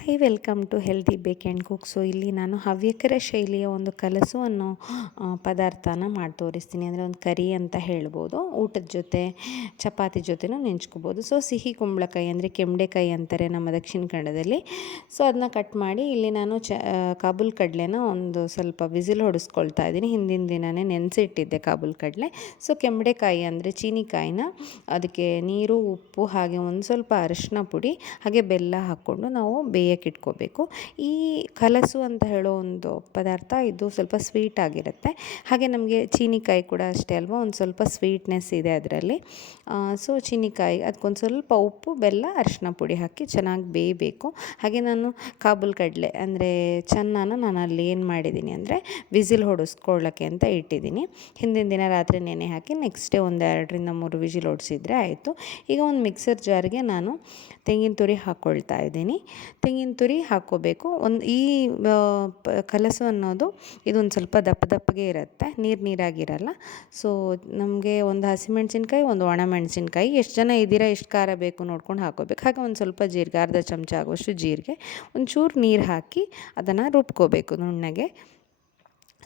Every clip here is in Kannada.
Hi welcome to healthy bake and cook so ಇಲ್ಲಿ ನಾನು ಹವ್ಯಕರ ಶೈಲಿಯ ಒಂದು ಕಲಸು ಅನ್ನೋ ಪದಾರ್ಥನ ಮಾಡಿ ತೋರಿಸ್ತೀನಿ. ಅಂದರೆ ಒಂದು ಕರಿ ಅಂತ ಹೇಳ್ಬೋದು. ಊಟದ ಜೊತೆ, ಚಪಾತಿ ಜೊತೆನೂ ನೆಂಚ್ಕೋಬೋದು. ಸೊ ಸಿಹಿ ಕುಂಬಳಕಾಯಿ ಅಂದರೆ ಕೆಂಬಡೆಕಾಯಿ ಅಂತಾರೆ ನಮ್ಮ ದಕ್ಷಿಣ ಕನ್ನಡದಲ್ಲಿ. ಸೊ ಅದನ್ನ ಕಟ್ ಮಾಡಿ ಇಲ್ಲಿ ನಾನು ಚ ಕಾಬುಲ್ ಕಡಲೆನ ಒಂದು ಸ್ವಲ್ಪ ಬಿಸಿಲು ಹೊಡಿಸ್ಕೊಳ್ತಾ ಇದ್ದೀನಿ. ಹಿಂದಿನ ದಿನವೇ ನೆನೆಸಿಟ್ಟಿದ್ದೆ ಕಾಬೂಲ್ ಕಡಲೆ. ಸೊ ಕೆಂಬಡೆಕಾಯಿ ಅಂದರೆ ಚೀನಿಕಾಯಿನ, ಅದಕ್ಕೆ ನೀರು, ಉಪ್ಪು ಹಾಗೆ ಒಂದು ಸ್ವಲ್ಪ ಅರಿಶಿನ ಪುಡಿ ಹಾಗೆ ಬೆಲ್ಲ ಹಾಕ್ಕೊಂಡು ನಾವು ಬೇಯಕ್ಕೆ ಇಟ್ಕೋಬೇಕು. ಈ ಕಲಸು ಅಂತ ಹೇಳೋ ಒಂದು ಪದಾರ್ಥ ಇದು ಸ್ವಲ್ಪ ಸ್ವೀಟ್ ಆಗಿರುತ್ತೆ. ಹಾಗೆ ನಮಗೆ ಚೀನಿಕಾಯಿ ಕೂಡ ಅಷ್ಟೇ ಅಲ್ವಾ, ಒಂದು ಸ್ವಲ್ಪ ಸ್ವೀಟ್ನೆಸ್ ಇದೆ ಅದರಲ್ಲಿ. ಸೊ ಚೀನಿಕಾಯಿ ಅದಕ್ಕೊಂದು ಸ್ವಲ್ಪ ಉಪ್ಪು, ಬೆಲ್ಲ ಅರಿಶಿನ ಪುಡಿ ಹಾಕಿ ಚೆನ್ನಾಗಿ ಬೇಯಬೇಕು. ಹಾಗೆ ನಾನು ಕಾಬೂಲ್ ಕಡಲೆ ಅಂದರೆ ಚೆನ್ನಾನ ನಾನು ಅಲ್ಲಿ ಏನು ಮಾಡಿದ್ದೀನಿ ಅಂದರೆ ವಿಸಿಲ್ ಹೊಡಿಸ್ಕೊಳ್ಳೋಕ್ಕೆ ಅಂತ ಇಟ್ಟಿದ್ದೀನಿ ಹಿಂದಿನ ದಿನ ರಾತ್ರಿ ನೆನೆ ಹಾಕಿ ನೆಕ್ಸ್ಟ್ ಡೇ ಒಂದು ಎರಡರಿಂದ ಮೂರು ವಿಜಿಲ್ ಹೊಡಿಸಿದ್ರೆ ಆಯಿತು. ಈಗ ಒಂದು ಮಿಕ್ಸರ್ ಜಾರ್ಗೆ ನಾನು ತೆಂಗಿನ ತುರಿ ಹಾಕ್ಕೊಳ್ತಾ ಇದ್ದೀನಿ. ತೆಂಗಿನ ತುರಿ ಹಾಕ್ಕೋಬೇಕು. ಒಂದು ಈ ಕಲಸು ಅನ್ನೋದು ಇದೊಂದು ಸ್ವಲ್ಪ ದಪ್ಪ ದಪ್ಪಗೆ ಇರುತ್ತೆ. ನೀರು ನೀರಾಗಿರಲ್ಲ. ಸೊ ನಮಗೆ ಒಂದು ಹಸಿಮೆಣ್ಸಿನ್ಕಾಯಿ, ಒಂದು ಒಣಮೆಣ್ಸಿನ್ಕಾಯಿ, ಎಷ್ಟು ಜನ ಇದ್ದೀರಾ ಎಷ್ಟು ಖಾರ ಬೇಕು ನೋಡ್ಕೊಂಡು ಹಾಕೋಬೇಕು ಹಾಗೆ ಒಂದು ಸ್ವಲ್ಪ ಜೀರಿಗೆ, ಅರ್ಧ ಚಮಚ ಆಗುವಷ್ಟು ಜೀರಿಗೆ ಒಂಚೂರು ನೀರು ಹಾಕಿ ಅದನ್ನು ರುಬ್ಕೋಬೇಕು ನುಣ್ಣಗೆ.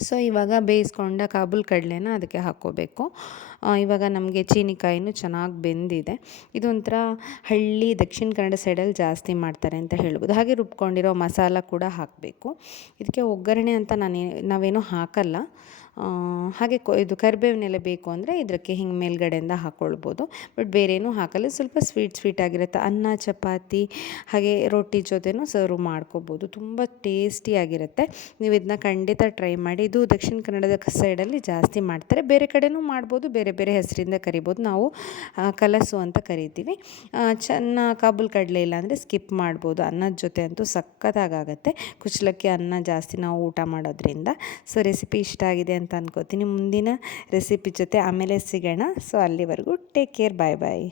ಸೊ ಇವಾಗ ಬೇಯಿಸ್ಕೊಂಡ ಕಾಬೂಲ್ ಕಡಲೆನ ಅದಕ್ಕೆ ಹಾಕ್ಕೋಬೇಕು. ಇವಾಗ ನಮಗೆ ಚೀನಿಕಾಯಿನೂ ಚೆನ್ನಾಗಿ ಬೆಂದಿದೆ. ಇದೊಂಥರ ಹಳ್ಳಿ ದಕ್ಷಿಣ ಕನ್ನಡ ಸೈಡಲ್ಲಿ ಜಾಸ್ತಿ ಮಾಡ್ತಾರೆ ಅಂತ ಹೇಳ್ಬೋದು. ಹಾಗೆ ರುಬ್ಕೊಂಡಿರೋ ಮಸಾಲ ಕೂಡ ಹಾಕಬೇಕು. ಇದಕ್ಕೆ ಒಗ್ಗರಣೆ ಅಂತ ನಾನು, ನಾವೇನೂ ಹಾಕಲ್ಲ. ಹಾಗೆ ಕೊ ಇದು ಕರಿಬೇವಿನೆಲೆ ಬೇಕು ಅಂದರೆ ಇದಕ್ಕೆ ಹಿಂಗೆ ಮೇಲ್ಗಡೆಯಿಂದ ಹಾಕ್ಕೊಳ್ಬೋದು ಬಟ್ ಬೇರೇನೂ ಹಾಕಲ್ಲ, ಸ್ವಲ್ಪ ಸ್ವೀಟ್ ಸ್ವೀಟ್ ಆಗಿರುತ್ತೆ. ಅನ್ನ, ಚಪಾತಿ, ಹಾಗೆ ರೊಟ್ಟಿ ಜೊತೆನೂ ಸರ್ವ್ ಮಾಡ್ಕೋಬೋದು. ತುಂಬ ಟೇಸ್ಟಿಯಾಗಿರುತ್ತೆ ನೀವು ಇದನ್ನ ಖಂಡಿತ ಟ್ರೈ ಮಾಡಿ. ಇದು ದಕ್ಷಿಣ ಕನ್ನಡದ ಸೈಡಲ್ಲಿ ಜಾಸ್ತಿ ಮಾಡ್ತಾರೆ. ಬೇರೆ ಕಡೆನೂ ಮಾಡ್ಬೋದು, ಬೇರೆ ಬೇರೆ ಹೆಸರಿಂದ ಕರಿಬೋದು. ನಾವು ಕಲಸು ಅಂತ ಕರಿತೀವಿ. ಚೆನ್ನ, ಕಾಬೂಲ್ ಕಡಲೆ ಇಲ್ಲ ಅಂದರೆ ಸ್ಕಿಪ್ ಮಾಡ್ಬೋದು. ಅನ್ನದ ಜೊತೆ ಅಂತೂ ಸಖತ್ತಾಗುತ್ತೆ ಕುಚ್ಚಲಕ್ಕಿ ಅನ್ನ ಜಾಸ್ತಿ ನಾವು ಊಟ ಮಾಡೋದ್ರಿಂದ. ಸೊ ರೆಸಿಪಿ ಇಷ್ಟ ಆಗಿದೆ ಅಂತ ಅನ್ಕೋತೀನಿ. ಮುಂದಿನ ರೆಸಿಪಿ ಜೊತೆ ಆಮೇಲೆ ಸಿಗೋಣ. ಸೊ ಅಲ್ಲಿವರೆಗೂ ಟೇಕ್ ಕೇರ್ ಬಾಯ್ ಬಾಯ್